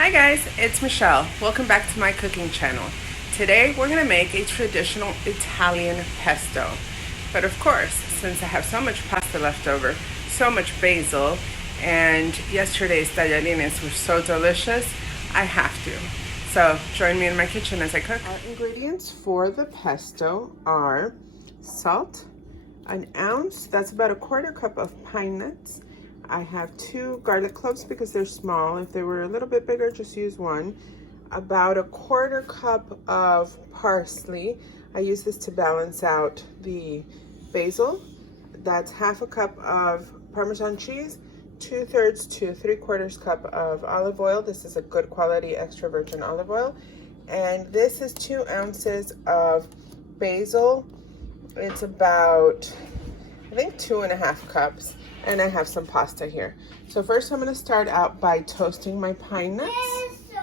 Hi guys, it's Michelle. Welcome back to my cooking channel. Today we're going to make a traditional Italian pesto. But of course, since I have so much pasta left over, so much basil, and yesterday's tallarines were so delicious, I have to. So join me in my kitchen as I cook. Our ingredients for the pesto are salt, an ounce, that's about a quarter cup of pine nuts. I have 2 garlic cloves because they're small. If they were a little bit bigger, just use 1. About a quarter cup of parsley. I use this to balance out the basil. That's half a cup of Parmesan cheese, 2/3 to 3/4 cup of olive oil. This is a good quality extra virgin olive oil. And this is 2 ounces of basil. It's about, I think, 2.5 cups. And I have some pasta here. So first I'm going to start out by toasting my pine nuts. So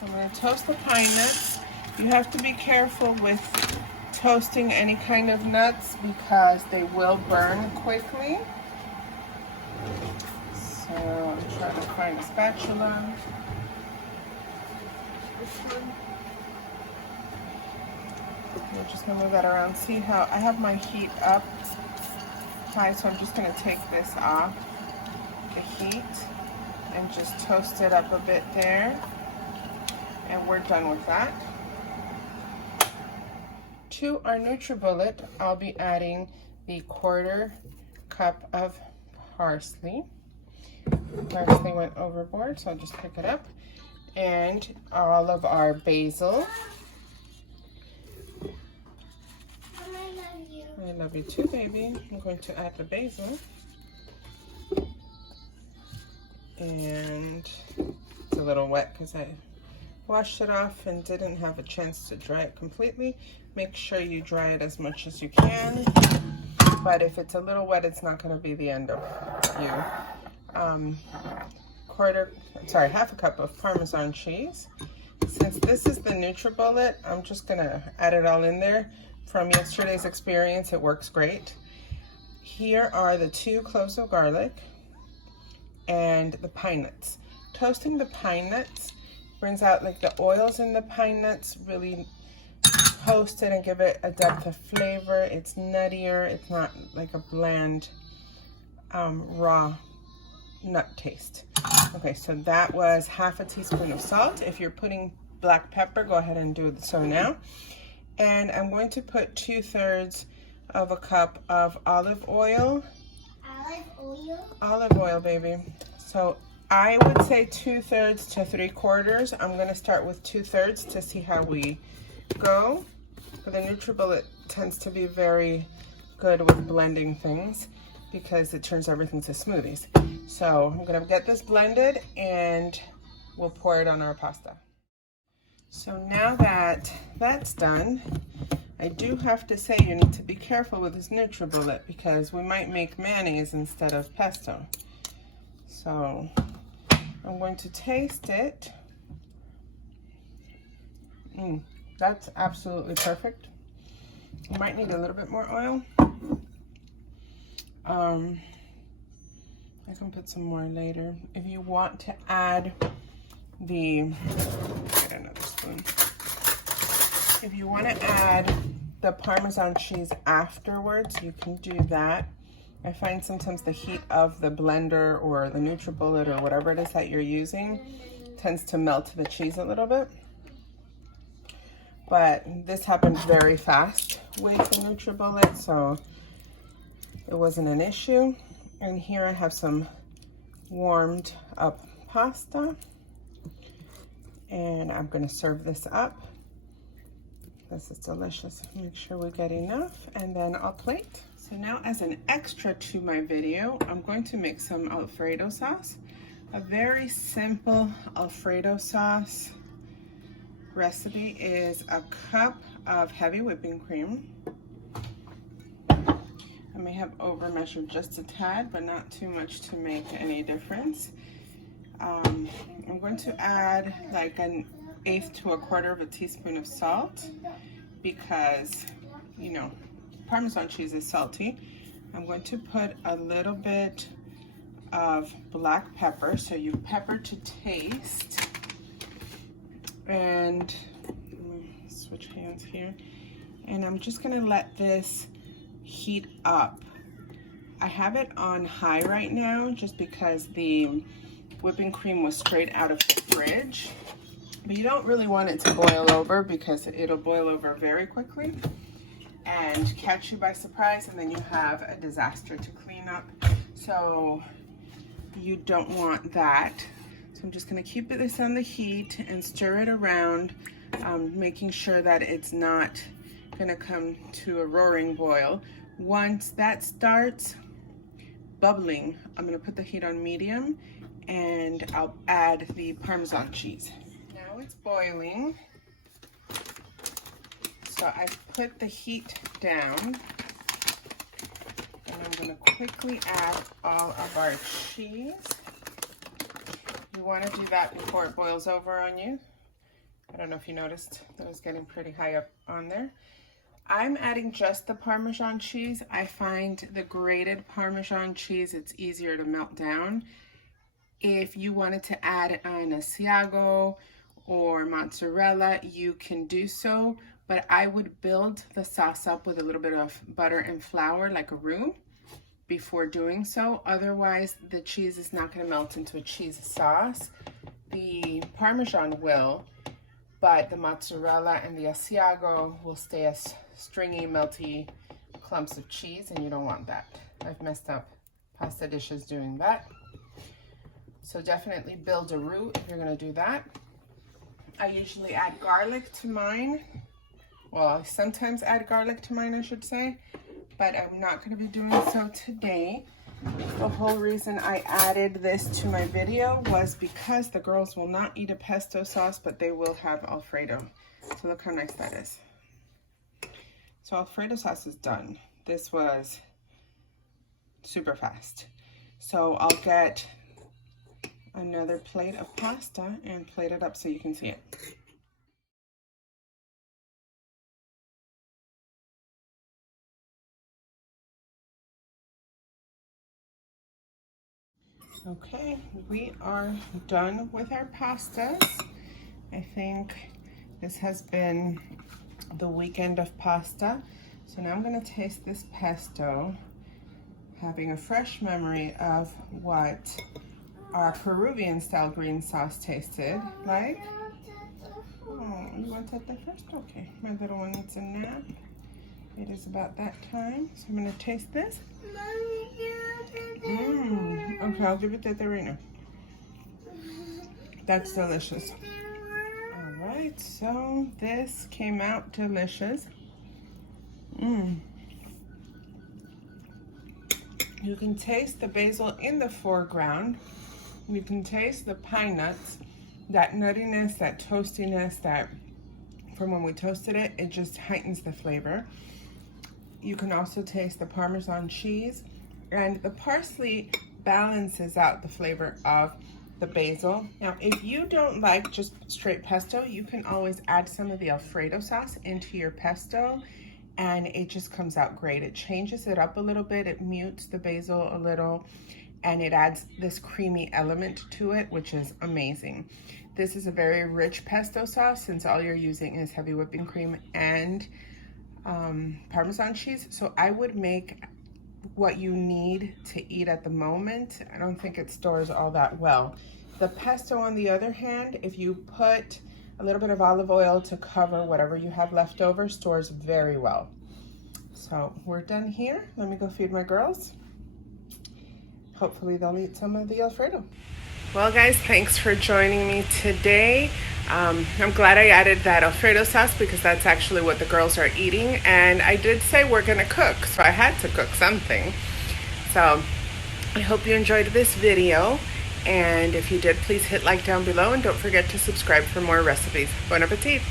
I'm going to toast the pine nuts. You have to be careful with toasting any kind of nuts because they will burn quickly. So I'm trying to find a spatula. This one. I'm just going to move that around. See how I have my heat up high, so I'm just going to take this off the heat and just toast it up a bit there, and we're done with that. To our NutriBullet, I'll be adding the 1/4 cup of parsley. Parsley went overboard, so I'll just pick it up, and all of our basil. I love you too, baby. I'm going to add the basil. And it's a little wet because I washed it off and didn't have a chance to dry it completely. Make sure you dry it as much as you can. But if it's a little wet, it's not going to be the end of you. Half a cup of Parmesan cheese. Since this is the NutriBullet, I'm just going to add it all in there. From yesterday's experience, it works great. Here are the 2 cloves of garlic and the pine nuts. Toasting the pine nuts brings out like the oils in the pine nuts, really toast it and give it a depth of flavor. It's nuttier. It's not like a bland raw nut taste. Okay, so that was half a teaspoon of salt. If you're putting black pepper, go ahead and do so now. And I'm going to put 2/3 of a cup of olive oil. Olive oil? Olive oil, baby. So I would say 2/3 to 3/4. I'm going to start with 2/3 to see how we go. But the NutriBullet tends to be very good with blending things because it turns everything to smoothies. So I'm going to get this blended and we'll pour it on our pasta. So now that that's done, I do have to say you need to be careful with this NutriBullet because we might make mayonnaise instead of pesto. So I'm going to taste it. That's absolutely perfect. You might need a little bit more oil. I can put some more later. If you want to add get another spoon. If you want to add the Parmesan cheese afterwards, you can do that. I find sometimes the heat of the blender or the NutriBullet or whatever it is that you're using tends to melt the cheese a little bit. But this happened very fast with the NutriBullet, so it wasn't an issue. And here I have some warmed up pasta. And I'm going to serve this up. This is delicious. Make sure we get enough, and then I'll plate. So now, as an extra to my video, I'm going to make some Alfredo sauce. A very simple Alfredo sauce recipe is a cup of heavy whipping cream. I may have over measured just a tad, but not too much to make any difference. I'm going to add like 1/8 to 1/4 teaspoon of salt because, you know, Parmesan cheese is salty. I'm going to put a little bit of black pepper, so you pepper to taste. And let me switch hands here. And I'm just gonna let this heat up. I have it on high right now just because the whipping cream was straight out of the fridge. But you don't really want it to boil over because it'll boil over very quickly and catch you by surprise, and then you have a disaster to clean up. So you don't want that. So I'm just gonna keep this on the heat and stir it around, making sure that it's not gonna come to a roaring boil. Once that starts bubbling, I'm gonna put the heat on medium and I'll add the Parmesan cheese. Now it's boiling. So I put the heat down and I'm gonna quickly add all of our cheese. You wanna do that before it boils over on you. I don't know if you noticed, that was getting pretty high up on there. I'm adding just the Parmesan cheese. I find the grated Parmesan cheese, it's easier to melt down. If you wanted to add an Asiago or mozzarella, you can do so, but I would build the sauce up with a little bit of butter and flour, like a roux, before doing so. Otherwise, the cheese is not gonna melt into a cheese sauce. The Parmesan will, but the mozzarella and the Asiago will stay as stringy, melty clumps of cheese, and you don't want that. I've messed up pasta dishes doing that. So definitely build a roux if you're gonna do that. I usually add garlic to mine. Well, I sometimes add garlic to mine, I should say, but I'm not gonna be doing so today. The whole reason I added this to my video was because the girls will not eat a pesto sauce, but they will have Alfredo. So look how nice that is. So Alfredo sauce is done. This was super fast. So I'll get another plate of pasta and plate it up so you can see it. Okay, we are done with our pastas. I think this has been the weekend of pasta. So now I'm gonna taste this pesto, having a fresh memory of what our Peruvian style green sauce tasted like. Oh, you want that first? Okay, my little one needs a nap. It is about that time, so I'm gonna taste this. Okay, I'll give it that right now. That's delicious. All right, so this came out delicious. You can taste the basil in the foreground. You can taste the pine nuts, that nuttiness, that toastiness, that from when we toasted it, it just heightens the flavor. You can also taste the Parmesan cheese, and the parsley balances out the flavor of the basil. Now, if you don't like just straight pesto, you can always add some of the Alfredo sauce into your pesto, and it just comes out great. It changes it up a little bit, it mutes the basil a little, and it adds this creamy element to it, which is amazing. This is a very rich pesto sauce since all you're using is heavy whipping cream and Parmesan cheese. So I would make what you need to eat at the moment. I don't think it stores all that well. The pesto, on the other hand, if you put a little bit of olive oil to cover whatever you have left over, stores very well. So we're done here. Let me go feed my girls. Hopefully they'll eat some of the Alfredo. Well guys, thanks for joining me today. I'm glad I added that Alfredo sauce because that's actually what the girls are eating. And I did say we're gonna cook, so I had to cook something. So I hope you enjoyed this video. And if you did, please hit like down below and don't forget to subscribe for more recipes. Bon appetit!